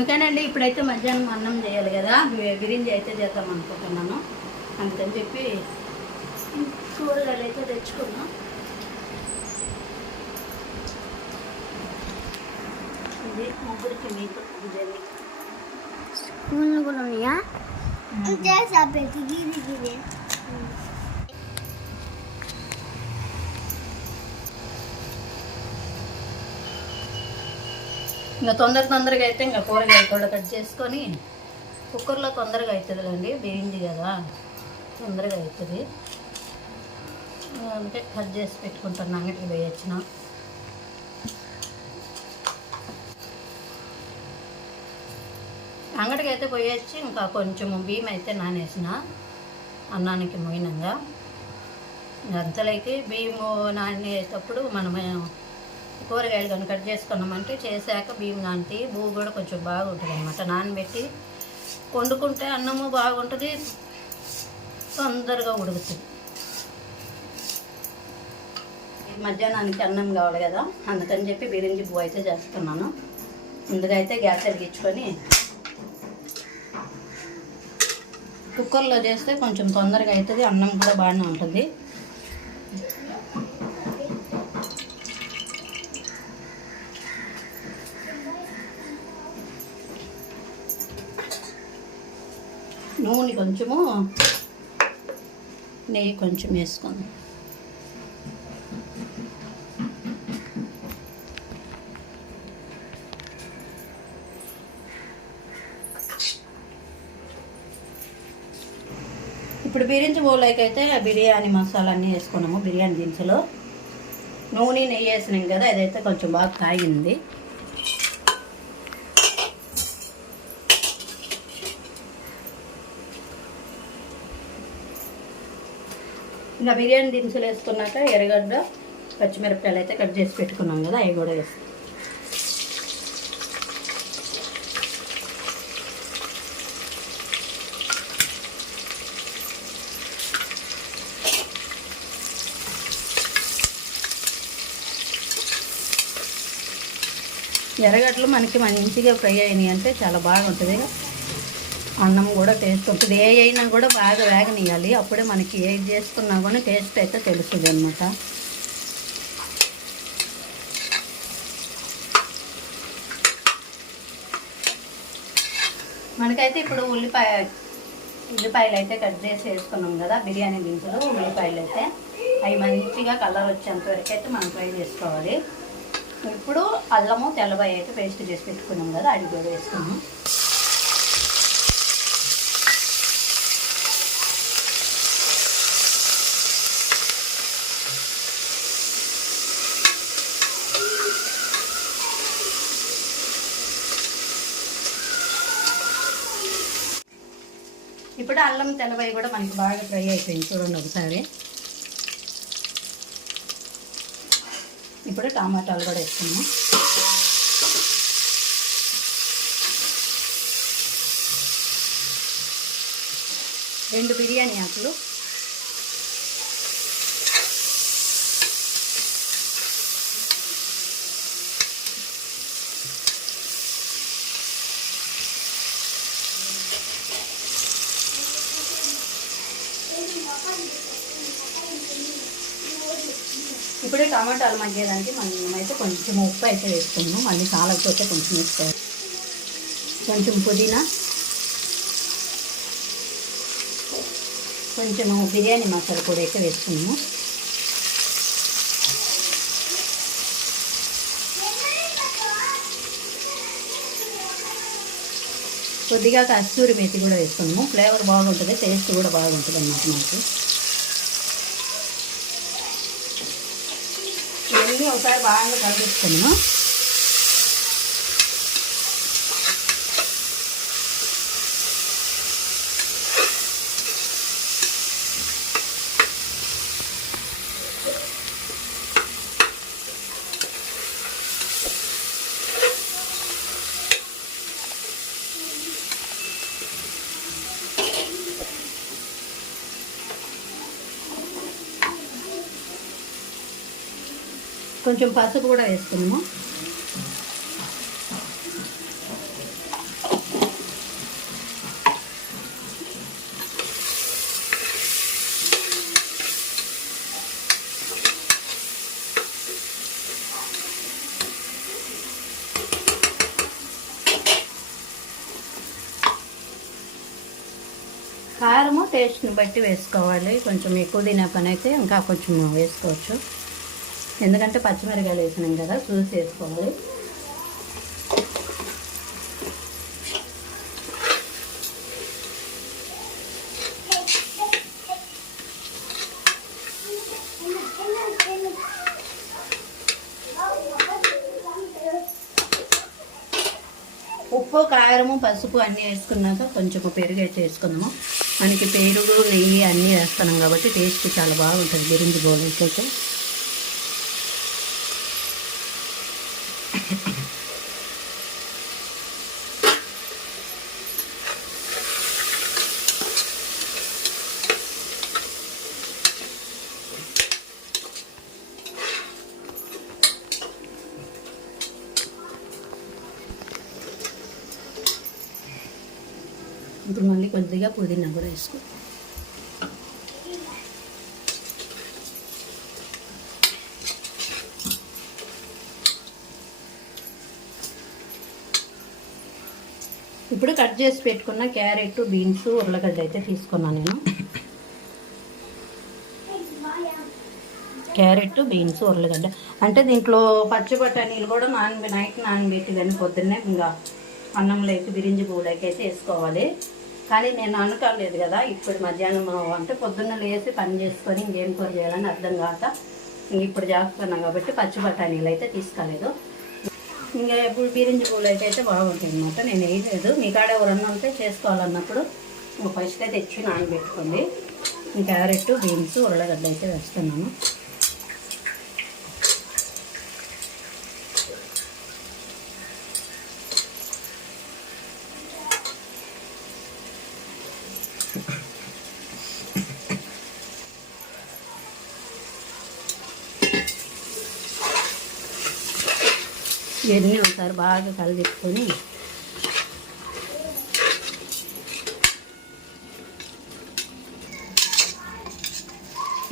ఓకేనండి ఇప్పుడైతే మధ్యాహ్నం అన్నం చేయాలి కదా. బిర్యానీ అయితే చేద్దాం అనుకుంటున్నాను. అందుకని చెప్పి కూరగాయలు అయితే తెచ్చుకున్నాం. ఇది ముగ్గురికి మీకు బిర్యానీ స్పూన్లు కూడా ఉన్నాయా? ఇంకా తొందర తొందరగా అయితే ఇంకా కూరగాయలు కూడా కట్ చేసుకొని కుక్కర్లో తొందరగా అవుతుందిలేండి బిర్యానీ కదా తొందరగా అవుతుంది. అంటే కట్ చేసి పెట్టుకుంటాను అంగడికి పోయి అంగటికి అంగడికి అయితే పోయొచ్చి ఇంకా కొంచెం బియ్యం అయితే నానేసిన అన్నానికి మోయినంగా గంతలైతే బియ్యము నానేటప్పుడు మనమే కూరగాయలు కానీ కట్ చేసుకున్నామంటే చేశాక బియ్యం నానితే భూ కూడా కొంచెం బాగుంటుంది అనమాట నానబెట్టి వండుకుంటే అన్నము బాగుంటుంది తొందరగా ఉడుకుతుంది. మధ్యాహ్నానికి అన్నం కావాలి కదా అందుకని చెప్పి బిరించి బూ అయితే చేస్తున్నాను. ముందుగా అయితే గ్యాస్ వెలిగించుకొని కుక్కర్లో చేస్తే కొంచెం తొందరగా అవుతుంది అన్నం కూడా బాగానే ఉంటుంది. కొంచెము నెయ్యి కొంచెం వేసుకుందాం. ఇప్పుడు బిరించి బౌలకి అయితే బిర్యానీ మసాలా అన్నీ వేసుకున్నాము బిర్యానీ దినుసులు. నూనె నెయ్యి వేసినాం కదా అదైతే కొంచెం బాగా కాగింది. ఇంకా బిర్యానీ దినుసులు వేసుకున్నాక ఎర్రగడ్డ పచ్చిమిరపకాయలు అయితే కట్ చేసి పెట్టుకున్నాం కదా అవి కూడా వేస్తాం. ఎర్రగడ్డలు మనకి మంచిగా ఫ్రై అయినాయి అంటే చాలా బాగుంటుంది అన్నం కూడా టేస్ట్ ఉంటుంది ఏ అయినా కూడా బాగా వేగనియాలి అప్పుడే మనకి ఏది చేసుకున్నా కూడా టేస్ట్ అయితే తెలుస్తుంది అనమాట మనకైతే ఇప్పుడు ఉల్లిపాయ ఉల్లిపాయలు అయితే కట్ చేసి వేసుకున్నాం కదా బిర్యానీ దింపులు ఉల్లిపాయలు అయితే. అవి మంచిగా కలర్ వచ్చేంత వరకు అయితే మనం ఫ్రై చేసుకోవాలి. ఇప్పుడు అల్లము తెల్లబాయ అయితే పేస్ట్ చేసి పెట్టుకున్నాం కదా అది కూడా వేసుకున్నాం ఇప్పుడు అల్లం తెల్లబాయి కూడా మనకి బాగా ఫ్రై అయిపోయింది. చూడండి ఒకసారి. ఇప్పుడు టమాటాలు కూడా వేసుకున్నాం రెండు బిర్యానీ ఆకులు ఇప్పుడు టమాటాలు మగ్గేదానికి మనమైతే కొంచెం ఉప్పు అయితే వేసుకున్నాం. మళ్ళీ సాలకపోతే కొంచెం వేసుకోవాలి కొంచెం పుదీనా. కొంచెం బిర్యానీ మసాలా కూడా అయితే వేసుకున్నాము. కొద్దిగా కస్తూరి మెతి కూడా వేసుకున్నాము. ఫ్లేవర్ బాగుంటుంది టేస్ట్ కూడా బాగుంటుంది అన్నమాట మాకు. ఒకసారి బాగా కలిపిస్తున్నాను కొంచెం పసుపు కూడా వేసుకున్నాము కారము టేస్ట్ని బట్టి వేసుకోవాలి. కొంచెం ఎక్కువ తినే పని అయితే ఇంకా కొంచెం వేసుకోవచ్చు. ఎందుకంటే పచ్చిమిరకాయలు వేసినాం కదా చూసి వేసుకోవాలి. ఉప్పు కారము పసుపు అన్నీ వేసుకున్నాక కొంచెం పెరుగు అయితే వేసుకుందాము. మనకి పెరుగు నెయ్యి అన్నీ వేస్తున్నాం కాబట్టి టేస్ట్ చాలా బాగుంటుంది. బిరింజి బోలకి అయితే. ఇప్పుడు మళ్ళీ కొద్దిగా పుదీనా కూడా వేసుకో. ఇప్పుడు కట్ చేసి పెట్టుకున్న క్యారెట్ బీన్స్ ఉర్లగడ్డ అయితే తీసుకున్నాను నేను. క్యారెట్ బీన్స్ ఉర్లగడ్డ. అంటే దీంట్లో పచ్చి బఠానీలు కూడా నాన్ నైట్ నానబెట్టి కానీ పొద్దున్నే ఇంకా అన్నంలో అయితే బిరింజి పువ్వులకి అయితే వేసుకోవాలి. కానీ నేను అనుకోలేదు కదా ఇప్పుడు మధ్యాహ్నం అంటే పొద్దున్న లేసి పని చేసుకొని ఇంకేం కూర చేయాలని అర్థం కాక ఇప్పుడు చేస్తున్నాం కాబట్టి పచ్చి బఠానీలు అయితే తీసుకోలేదు. ఇంకా ఇప్పుడు బిరింజి పూలు అయితే అయితే బాగుంటుంది అనమాట నేను వేయలేదు. మీ కాడ ఎవరన్నా ఉంటే చేసుకోవాలన్నప్పుడు ఫస్ట్ అయితే తెచ్చి నానబెట్టుకోండి. క్యారెట్ బీన్స్ ఉర్లగడ్డ అయితే వేస్తున్నాను. ఒకసారి బాగా కలిదిప్పుకొని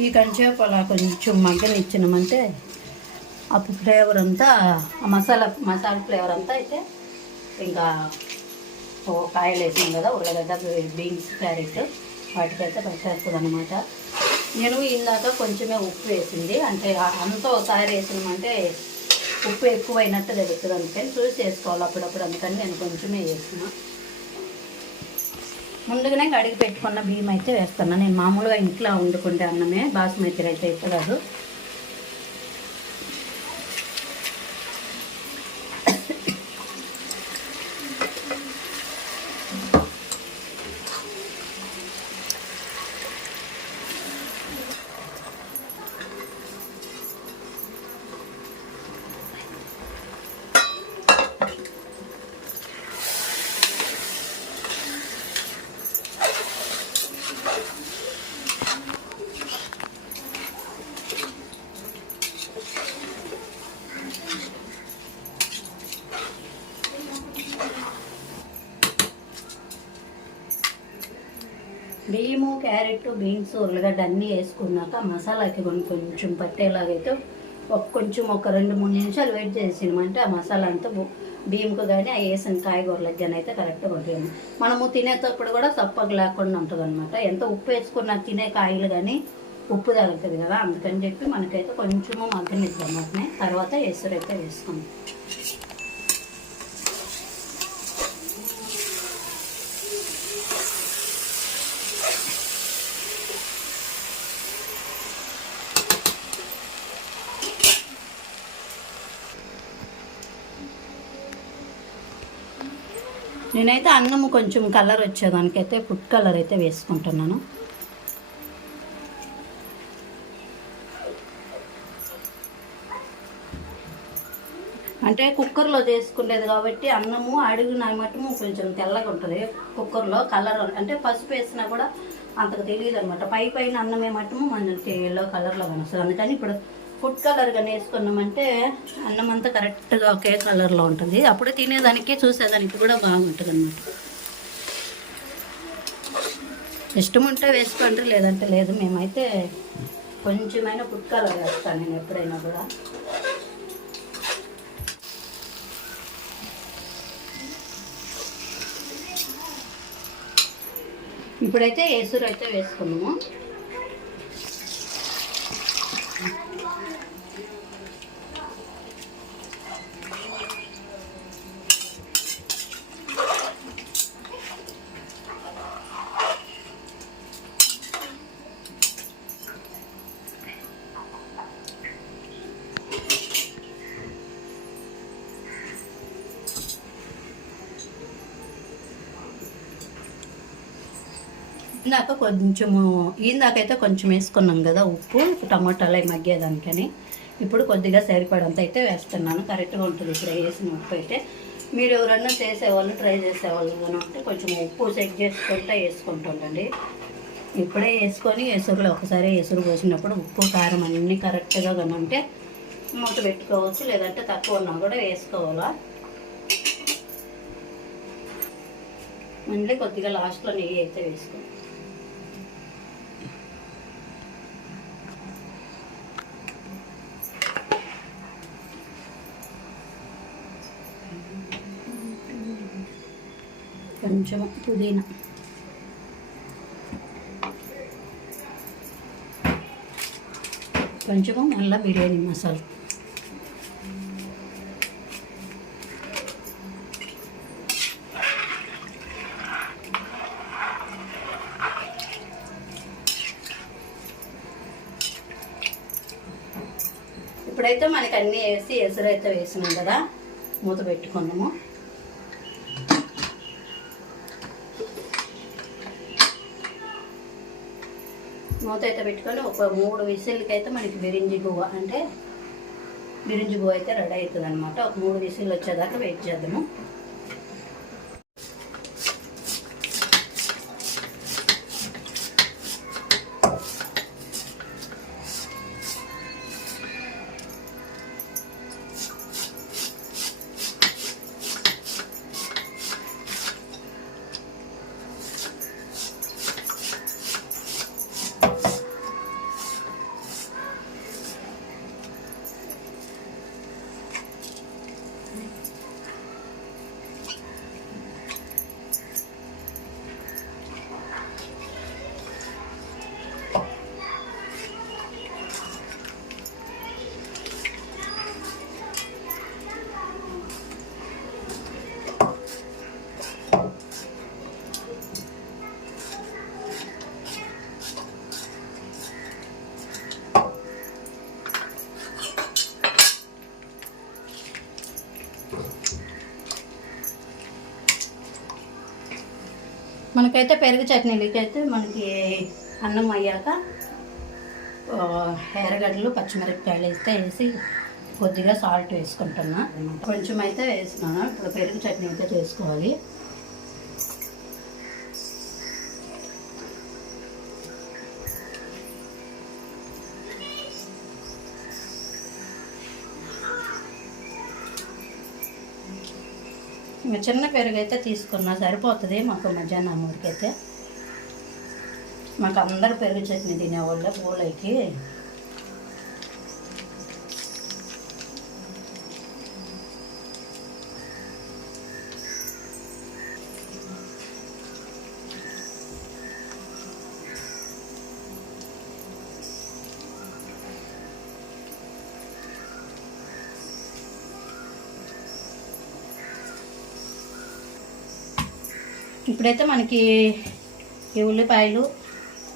ఈ కంచేపు అలా కొంచెం మగ్గనిచ్చినామంటే అప్పుడు ఫ్లేవర్ అంతా ఆ మసాలా మసాలా ఫ్లేవర్ అంతా అయితే ఇంకా ఓ కాయలు వేసాం కదా ఉల్లగడ్డ బీన్స్ క్యారెట్ వాటికైతే పట్టేస్తుంది అనమాట నేను ఇందాక కొంచెమే ఉప్పు వేసింది అంటే అంతా ఒకసారి వేసినామంటే ఉప్పు ఎక్కువ అయినట్టు తెలుస్తుంది అందుకని చూసి వేసుకోవాలి అప్పుడప్పుడు. అందుకని నేను కొంచెమే వేసిన ముందుగానే కడిగి పెట్టుకున్న బియ్యం అయితే వేస్తాను నేను మామూలుగా ఇంట్లో వండుకుంటే అన్నమే బాస్మతి రైస్ అయితే కాదు బియ్యము క్యారెట్ బీన్స్ ఉర్లగడ్డ అన్నీ వేసుకున్నాక మసాలాకి కొంచెం పట్టేలాగైతే ఒక కొంచెం ఒక రెండు మూడు నిమిషాలు వెయిట్ చేసినామంటే ఆ మసాలా అంతా బియ్యంకు కానీ ఆ వేసిన కాయగూరలకు కానీ అయితే కరెక్ట్గా ఉంటుంది మనము తినేటప్పుడు కూడా సప్పగా లేకుండా ఉంటుంది అనమాట ఎంత ఉప్పు వేసుకున్నా తినే కాయలు కానీ ఉప్పు తగులుతుంది కదా అందుకని చెప్పి మనకైతే కొంచెము మగ్గనిద్దాం వాటిని తర్వాత ఎసురైతే వేసుకుందాం. నేనైతే అన్నము కొంచెం కలర్ వచ్చేదానికైతే ఫుడ్ కలర్ అయితే వేసుకుంటున్నాను. అంటే కుక్కర్లో చేసుకునేది కాబట్టి అన్నము అడుగున మటము కొంచెం తెల్లగా ఉంటుంది. కుక్కర్లో కలర్ అంటే పసుపు వేసినా కూడా అంతకు తెలియదు అనమాట పై పైన అన్నమే మటము మనకి ఎల్లో కలర్లో కనిపిస్తుంది అందుకని ఇప్పుడు ఫుడ్ కలర్గా వేసుకున్నామంటే అన్నం అంతా కరెక్ట్గా ఒకే కలర్లో ఉంటుంది. అప్పుడు తినేదానికి చూసేదానికి కూడా బాగుంటుంది అనమాట ఇష్టం ఉంటే వేసుకోండి లేదంటే లేదు. మేమైతే కొంచెమైనా ఫుడ్ కలర్ వేస్తాను నేను ఎప్పుడైనా కూడా. ఇప్పుడైతే ఏసూరు అయితే వేసుకున్నాము. ఇందాక కొంచెము ఇందాకైతే కొంచెం వేసుకున్నాం కదా ఉప్పు టమాటాలు అవి మగ్గేదానికని. ఇప్పుడు కొద్దిగా సరిపడంత అయితే వేస్తున్నాను. కరెక్ట్గా ఉంటుంది. ఇప్పుడు వేసిన ఉప్పు అయితే. మీరు ఎవరన్నా చేసేవాళ్ళు ట్రై చేసేవాళ్ళు కానీ ఉంటే కొంచెం ఉప్పు చెక్ చేసుకుంటే వేసుకుంటుండండి. ఇప్పుడే వేసుకొని ఎసురులో ఒకసారి ఎసురు పోసినప్పుడు ఉప్పు కారం అన్నీ కరెక్ట్గా కానీ ఉంటే మూత పెట్టుకోవచ్చు. లేదంటే తక్కువ ఉన్నా కూడా వేసుకోవాలా. మళ్ళీ కొద్దిగా లాస్ట్లో నెయ్యి అయితే వేసుకోవాలి కొంచెం పుదీనా. కొంచెము మళ్ళీ బిర్యానీ మసాలా. ఇప్పుడైతే మనకి అన్నీ వేసి ఎసరైతే వేసినాం కదా మూత పెట్టుకున్నాము. మూత అయితే పెట్టుకొని ఒక మూడు విసిల్కి అయితే మనకి బిరింజి పువ్వు అంటే బిరింజి పువ్వు అయితే రెడీ అవుతుంది అనమాట ఒక మూడు విసిల్ వచ్చేదాకా వెయిట్ చేద్దాము. అయితే పెరుగు చట్నీలకి అయితే మనకి అన్నం అయ్యాక ఎరగడ్డలు ఎర్రగడ్డలు పచ్చిమిరపకాయలు వేస్తే వేసి కొద్దిగా సాల్ట్ వేసుకుంటున్నా. కొంచెం అయితే వేసుకున్నాను ఇప్పుడు పెరుగు చట్నీ అయితే చేసుకోవాలి. చిన్న పెరుగు అయితే తీసుకున్నా సరిపోతుంది మాకు మధ్యాహ్నం ఊరికైతే. మాకు అందరు పెరుగు చట్నీ తినేవాళ్ళే పూలకి ఇప్పుడైతే మనకి ఈ ఉల్లిపాయలు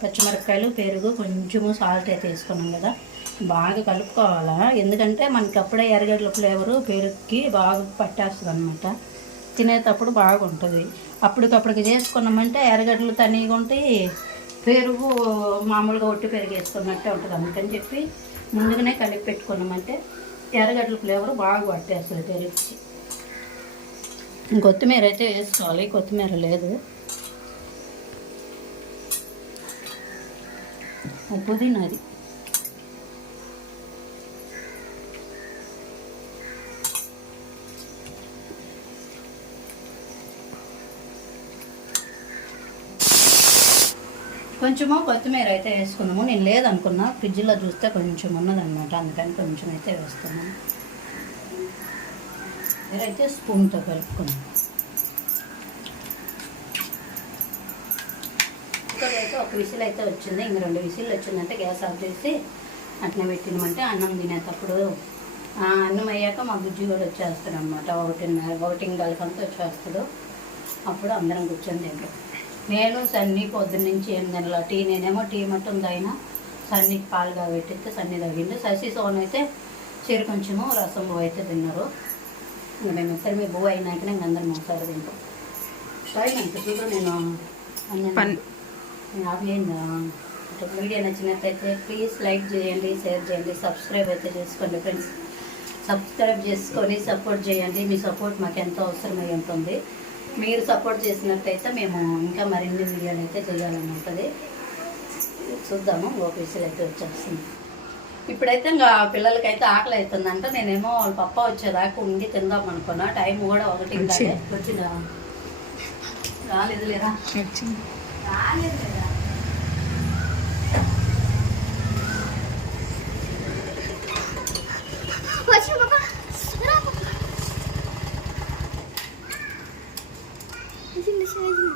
పచ్చిమిరపకాయలు పెరుగు కొంచెము సాల్ట్ అయితే వేసుకున్నాం కదా. బాగా కలుపుకోవాలా? ఎందుకంటే మనకి అప్పుడే ఎర్రగడ్డల ఫ్లేవరు పెరుగుకి బాగా పట్టేస్తుంది అనమాట తినేటప్పుడు బాగుంటుంది. అప్పటికప్పటికి చేసుకున్నామంటే ఎర్రగడ్డలు తనీగా ఉంటాయి పెరుగు మామూలుగా ఒట్టి పెరుగు వేసుకున్నట్టే ఉంటుంది అందుకని చెప్పి ముందుగానే కలిపి పెట్టుకున్నామంటే ఎర్రగడ్డల ఫ్లేవర్ బాగా పట్టేస్తుంది పెరుగుకి. కొత్తిమీర అయితే వేసుకోవాలి కొత్తిమీర లేదు. పుదీనాది కొంచెము కొత్తిమీర అయితే వేసుకున్నాము. నేను లేదనుకున్నా ఫ్రిడ్జ్లో చూస్తే కొంచెం ఉన్నదన్నమాట. అందుకని కొంచెం అయితే వేస్తున్నాను అయితే స్పూన్తో కలుపుకున్నాం కుక్కర్ అయితే ఒక విసిల్ అయితే వచ్చింది. ఇంక రెండు విసిల్ వచ్చిందంటే గ్యాస్ ఆఫ్ చేసి అట్లా పెట్టినమంటే అన్నం తినేటప్పుడు అన్నం అయ్యాక మా బుజ్జి కూడా వచ్చేస్తాడు అనమాట ఒకటిన్నర ఒకటి గలకంతా వచ్చేస్తాడు. అప్పుడు అందరం కూర్చొని తింటాం. నేను సన్ని పొద్దున్న నుంచి ఏం తినలా టీ నేనేమో టీ మట్టం తాగినా సన్నికి పాలు పెట్టితే సన్ని తగ్గిండు ససి సోన్ అయితే చీర కొంచెము రసం అయితే తిన్నారు. ఇంకా మేము ఇద్దరు మీ బువ్వ అయినాకనే ఇంక అందరం ఒకసారి తింటాం. సరే ఇంక చూడు నేను ఆపేయందా వీడియో నచ్చినట్లయితే ప్లీజ్ లైక్ చేయండి షేర్ చేయండి సబ్స్క్రైబ్ అయితే చేసుకోండి ఫ్రెండ్స్. సబ్స్క్రైబ్ చేసుకొని సపోర్ట్ చేయండి. మీ సపోర్ట్ మాకు ఎంతో అవసరమై ఉంటుంది. మీరు సపోర్ట్ చేసినట్టయితే మేము ఇంకా మరిన్ని వీడియోలు అయితే చేయాలని ఉంటుంది చూద్దాము ఓపీసీలు అయితే వచ్చేస్తుంది. ఇప్పుడైతే ఇంకా పిల్లలకైతే ఆకలి అవుతుందంట నేనేమో వాళ్ళ పప్ప వచ్చేదాకా ఉండి తిందాం అనుకున్నా. టైం కూడా ఒకటి వచ్చింది. వచ్చిందా? రాలేదు లేదా వచ్చింది. రాలేదు లేదా వచ్చి పాపా రా పాపా వచ్చింది వచ్చింది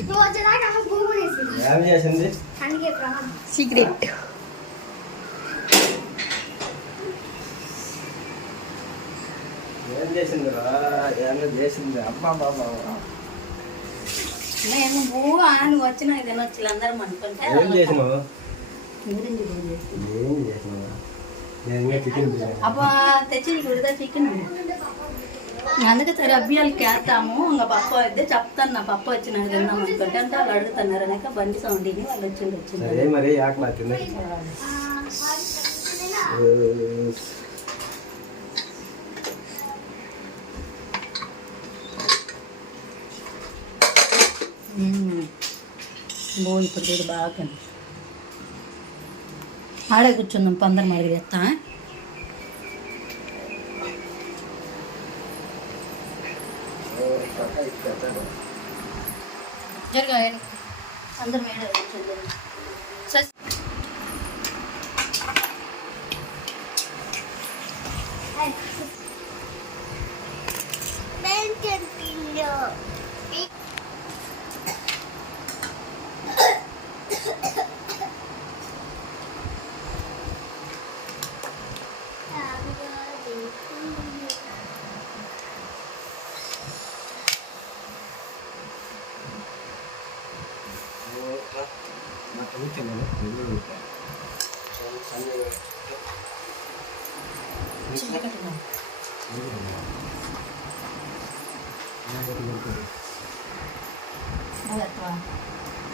నువ్వు వచ్చేదాకా అమ్మ భూమి వేసింది ఏం చేసింది అందుకే ప్రమాదం సీక్రెట్ ఏం చేసింది రా ఏం చేసింది అబ్బా బాబా నేను పువ్వు నువ్వు వచ్చిన తినొచ్చు అందరం అనుకుంటే ఏం చేసినావు గురించి పువ్వు చేసి. ఏం చేసినావు నేను ఇంకా చికెన్ బిర్యానీ అబ్బా తెచ్చి కుడితే చికెన్ అందుకే సరే అభ్యాలకి వేస్తాము ఇంకా పప్పు అయితే చెప్తాను నా పప్పు వచ్చినాక తిందాం అనుకుంటే అంటే వాళ్ళు అడుగుతున్నారు అనేక బండి సౌండ్ విని వాళ్ళు వచ్చింది వచ్చింది సరే మరి ఆకలి అవుతుంది బో ఇప్పుడు చూడు బాగా ఆడే కూర్చుందాం పందరం మడిగి జరగా అందరు ఏడే కూర్చుందాం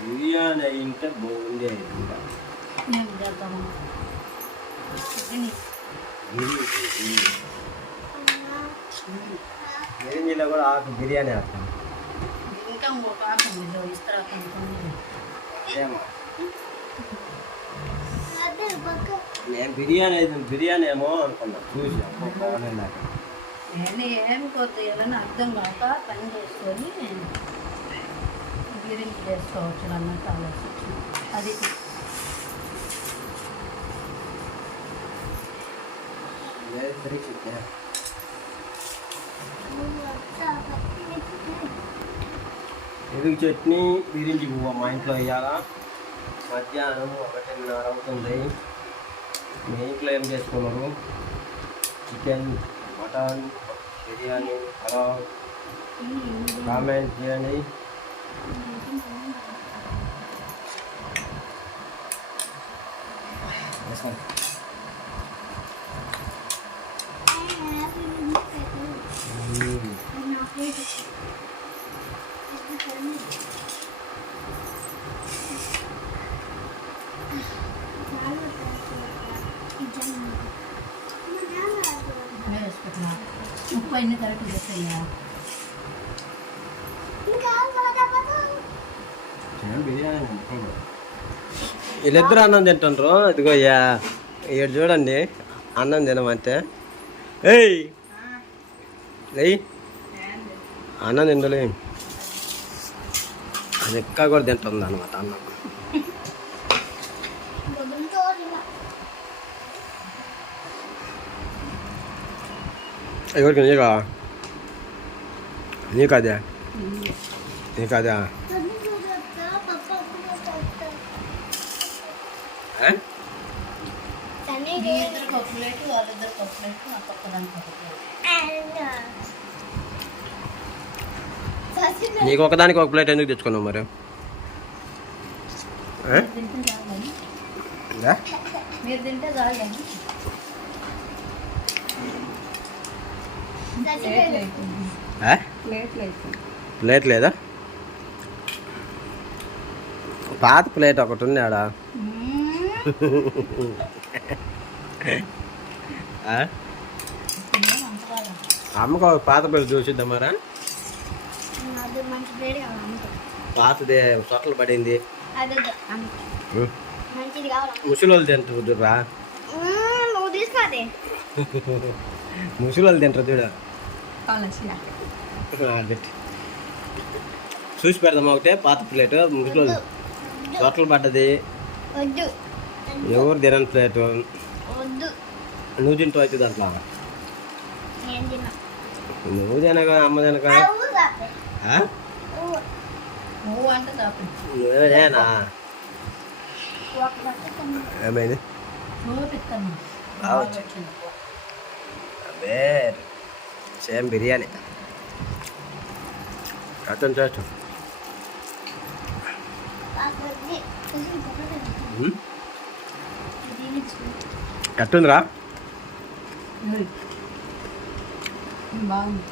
బిర్యానీ అయింటే బాగుండేది ఇంకా ఏం చేద్దాము తిని. ఆకు బిర్యానీ వేస్తాం ఇంకా ఆకు ఉంది ఇస్తారా ఏమో నేను బిర్యానీ అయితే బిర్యానీ ఏమో అనుకున్నా. చూసి నాకు నేను ఏం కొద్దిగా అర్థం కాక పని చేసుకొని బిర్యానీ చేసుకోవచ్చు అన్నట్టు ఆలోచించి అది ఎదుగు చట్నీ బిరించి పువ్వు మా ఇంట్లో వేయాలా? మధ్యాహ్నం ఒకటిన్నర అవుతుంది. మీ ఇంట్లో ఏం చేసుకున్నారు? Chicken mutton biryani pulao comment చేయండి వేసుకోండి. మ్మ్. వేసుకుంటున్నా అన్ని కరెక్ట్ చేస్తాయా. వీళ్ళిద్దరు అన్నం తింటుండ్రు. ఇదిగో యా ఇక్కడ చూడండి అన్నం తినమంటే. ఏయ్! లేయ్ అన్న నిండలే అది ఎక్క కూడా తింటుంది అనమాట అన్నం గొంతో ఇలా. ఎవరికి నీకా నీకు అదే నీకు అదే తల్లి చూడొద్దా? పప్ప అప్పుడు వస్తా. తల్లి మీ ఇద్దరికి ఒక ప్లేట్ వాళ్ళిద్దరికి ఒక ప్లేట్ నా పక్కదానికి ఒక ప్లేట్ and, సచిన నీకు ఒకదానికి ఒక ప్లేట్ ఎందుకు తెచ్చుకున్నావు మరి ఆ? తింటే చాలని ఇందా? మీరు తింటే చాలని ప్లేట్లు సచిన అయిపోయింది ఆ? ప్లేట్లు అయిపోయింది ప్లేట్ లేదా? పాత ప్లేట్ ఒకటి ఉంది ఆడ. అమ్మకు ఒక పాత ప్లేట్ చూసిద్దాం మరా. అది మంచి ప్లేట్ కావాలి అమ్మకు. పాతదే సొట్టలు పడింది ముసలోళ్ళు తింటారు తీసుకోదే ముసలోళ్ళు తింటారు చూడ. చూసి పెడదాం ఒకటే పాత ప్లేట్ ముసలోళ్ళు సొట్టలు పడ్డది. ఎవరు తినని ప్లేట్? నువ్వు అయితే దాంట్లో. నేను తిన్నా. నువ్వు తినక అమ్మ తినక నువ్వేనా. ఏమైంది. అబ్బే. సేమ్ బిర్యానీ. కట్టం చేయొచ్చు చూడు. ఎట్టుందిరా? బాగుంది.